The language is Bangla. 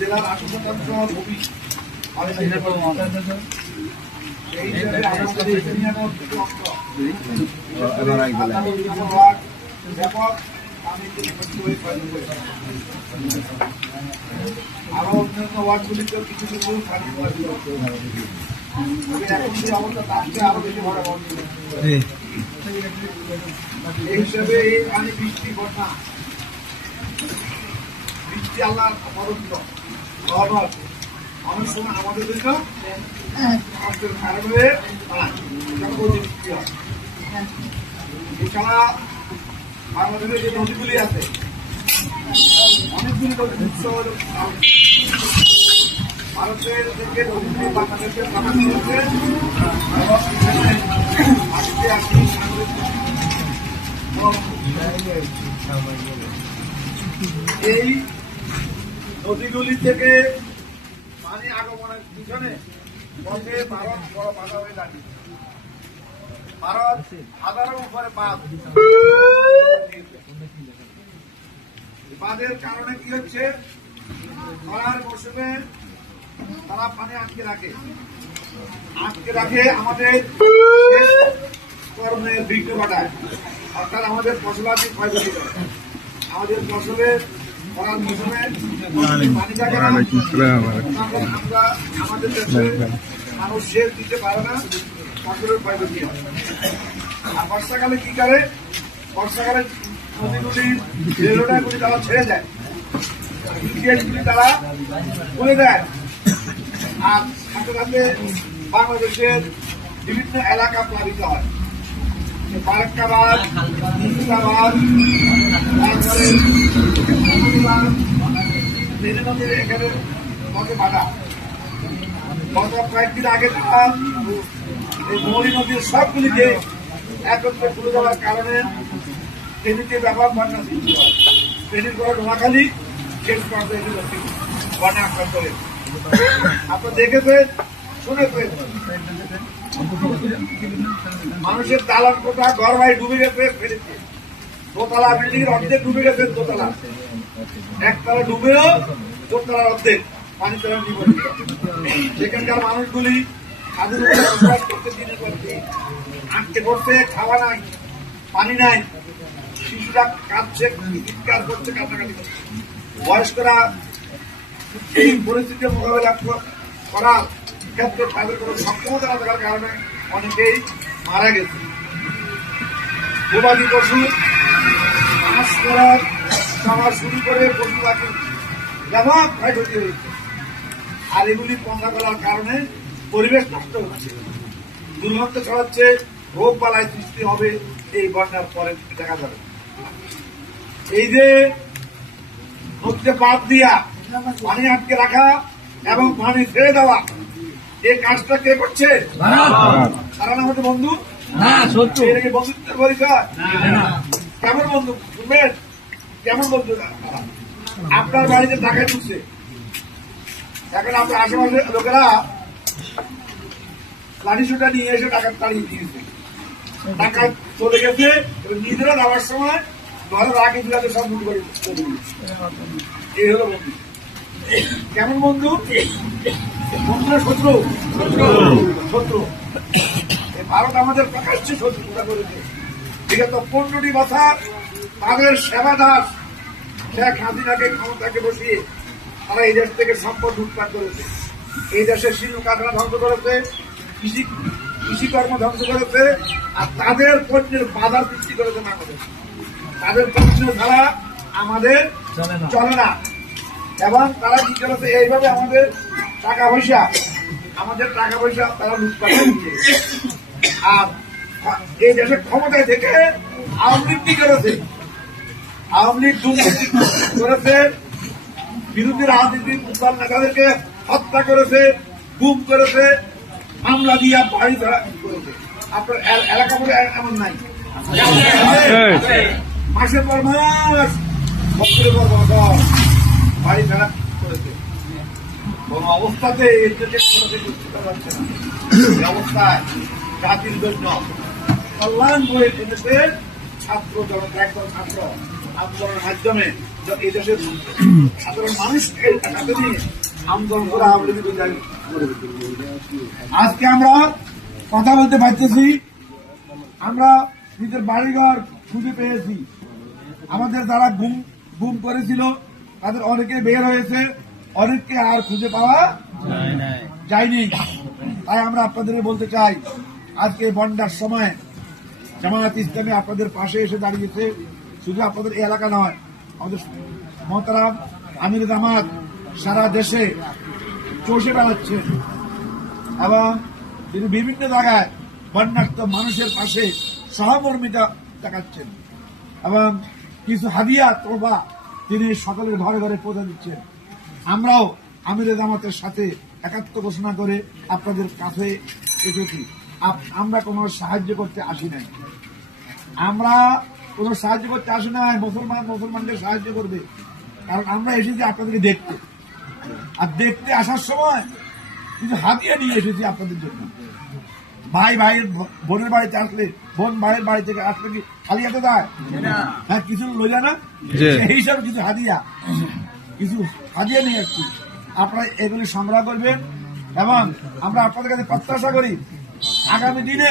জেলার ৮০% ভূমি ব্যাপক আরো অন্যান্য ওয়ার্ডগুলিতেও কিছু কিছু এখন যে অবস্থা তার আরো বেশি ভাড়া এই হিসাবে এই পানি বৃষ্টি বন্যা বৃষ্টি আল্লাহ পরন্ত অনেক সময় আমাদের জন্য খারাপ হয়ে বৃষ্টি হয়। এছাড়া বাংলাদেশের যে নদীগুলি আছে অনেকগুলি নদী উৎস ভারতের থেকে নদীগুলি বাংলাদেশের এই নদীগুলি থেকে পানি আগমনের পিছনে বলতে ভারত বড় বাধা হয়ে দাঁড়িয়ে। ভারত হাজারের উপরে বাঁধের কারণে কি হচ্ছে, খরার মৌসুমে তারা পানি আটকে রাখে আমাদের কর্মের বিঘ্ন ঘটায়, অর্থাৎ আমাদের ফসলাদি ক্ষয়ক্ষতি করে। আমাদের ফসলের খরার মৌসুমে পানি থাকে না, আমরা আমাদের দেশে মানুষ সেচ দিতে পারে না, ফসলের ক্ষয়ক্ষতি হয়। আর বর্ষাকালে কি করে, বর্ষাকালে নদীগুলি রেলওয়েগুলি তারা ছেড়ে দেয়, ইউপিএসগুলি তারা খুলে দেয়। আর সাথে সাথে বাংলাদেশের বিভিন্ন এলাকা প্লাবিত হয়। ফারাক্কাবাদ, মুর্শিদাবাদ, তারপরে নদীর এখানে নদী বাধা। গত কয়েকদিন আগে তারা এই মৌরি নদীর সবগুলিকে একত্রে খুলে দেওয়ার কারণে ফেনীতে ব্যাপক বন্যা সৃষ্টি হয়। ফেনীর পরে নোয়াখালী, শেষ পর্যায়ে বন্যা আক্রান্ত হয়েছে। আপনারা দেখেছেন, শুনেছেন, মানুষের দালান কোঠা ঘর বাড়ি ডুবে গেছে ফেনীতে। দোতলা বিল্ডিং এর অর্ধেক ডুবে গেছে, দোতলা একতলা ডুবেও দোতলার অর্ধেক পানি তলা নিবন্ধিত। সেখানকার মানুষগুলি তাদের উপরে বসবাস করতে দিনে করতে আটকে পড়ছে, খাওয়া নাই, পানি নাই, শিশুরা কাঁদছে, চিৎকার করছে, কান্নাকাটি করছে। বয়স্করা এই পরিস্থিতি মোকাবেলা করার ক্ষেত্রে তাদের কোনো সক্ষমতা না থাকার কারণে অনেকেই মারা গেছে। গবাদি পশু চাষ করার খাওয়া শুরু করে পশু পাখি ব্যাপক ক্ষয়ক্ষতি হয়েছে। আর এগুলি পঙ্গা ফেলার কারণে পরিবেশ নষ্ট হচ্ছে, দুর্গন্ধ ছড়াচ্ছে, রোগ বালাই সৃষ্টি হবে। এই বন্যার পরে দেখা যাবে এই যে নদীতে বাদ দিয়া পানি আটকে রাখা এবং পানি ছেড়ে দেওয়া, এই কাজটা কে করছে? তারা না আমাদের বন্ধু, বন্ধুত্বের পরিচয়। কেমন বন্ধু শুনবেন, কেমন বন্ধু? আপনার বাড়িতে টাকা ঢুকছে, এখন আপনার আশেপাশের লোকেরা লাঠি সুটা নিয়ে এসে টাকা তাড়িয়ে দিয়েছে, টাকা চলে গেছে। নিজেরা যাওয়ার সময় ঘরের আগে দিলাতে সব লুট করে। এই হলো বন্ধু। কেমন বন্ধু? বন্ধুরা শত্রু, শত্রু। ভারত আমাদের প্রকাশ্যে শত্রুতা করেছে। বিগত 15টি বছর তাদের সেবা দাস শেখ হাসিনাকে ক্ষমতাকে বসিয়ে তারা এই দেশ থেকে সম্পদ লুটপাট করেছে। এই দেশের শিল্প কারখানা ধ্বংস করেছে, কৃষিকর্ম ধ্বংস করেছে, আর তাদের পণ্যের বাজার সৃষ্টি করেছে বাংলাদেশ। তাদের পণ্য ছাড়া আমাদের চলে না। এবং তারা কি করেছে, এইভাবে আমাদের টাকা পয়সা তারা লুটপাট করছে। আর এই দেশের ক্ষমতায় থেকে আওয়ামী লীগ কি করেছে? আওয়ামী লীগ দুর্নীতি করেছে, বিরোধী রাজনীতির নেতাদেরকে হত্যা করেছে, গুম করেছে, মামলা দিয়ে বাড়ি ধরা করেছে। আপনার এলাকা বলে এমন নাই, মাসের পর মাস, বছরের পর বছর বাড়ি ধরা করেছে। কোন অবস্থাতে এদেরকে কোনো কিছু ছুটা যাচ্ছে না। এই অবস্থায় জাতির জন্য কল্যাণ বয়ে এনেছে ছাত্র জনতা, একদল ছাত্র আন্দোলনের মাধ্যমে এই দেশের সাধারণ মানুষকে সাথে নিয়ে আন্দোলন করা আবৃত্তি বিদায় করে। আজকে আমরা কথা বলতে পারতেছি, আমরা নিজের বাড়িঘর খুঁজে পেয়েছি। আমাদের যারা গুম করেছিল তাদের অনেকে বের হয়েছে, অনেককে আর খুঁজে পাওয়া যায়নি। তাই আমরা আপনাদের বলতে চাই, আজকে বন্যার সময় জামায়াত ইসলামী আপনাদের পাশে এসে দাঁড়িয়েছে। শুধু আপনাদের এই এলাকা নয়, আমাদের মহতারাম আমির জামাত সারা দেশে চষে বেড়াচ্ছেন এবং তিনি বিভিন্ন জায়গায় বন্যার্থ মানুষের পাশে সহমর্মিতা দেখাচ্ছেন এবং কিছু হাদিয়া তোবা তিনি সকলের ঘরে ঘরে পৌঁছে দিচ্ছেন। আমরাও আমির জামাতের সাথে একাত্ম ঘোষণা করে আপনাদের কাছে এসেছি। আমরা কোনো সাহায্য করতে আসি নাই, আমরা কোনো সাহায্য করতে আসি নাই। মুসলমানকে সাহায্য করবে, কারণ আমরা এসেছি আপনাদেরকে দেখতে। আর দেখতে আসার সময় কিছু হাতিয়ে নিয়ে এসেছি আপনাদের জন্য। ভাই ভাইয়ের বোনের বাড়িতে আসলে, বোন ভাইয়ের বাড়ি থেকে আসলে কি খালি হাতে যায়? হ্যাঁ, কিছু লই যায় না, সেই হিসাবে কিছু হাতিয়ে নিয়ে আসছি। আপনারা এগুলি সংগ্রহ করবেন এবং আমরা আপনাদের কাছে প্রত্যাশা করি আগামী দিনে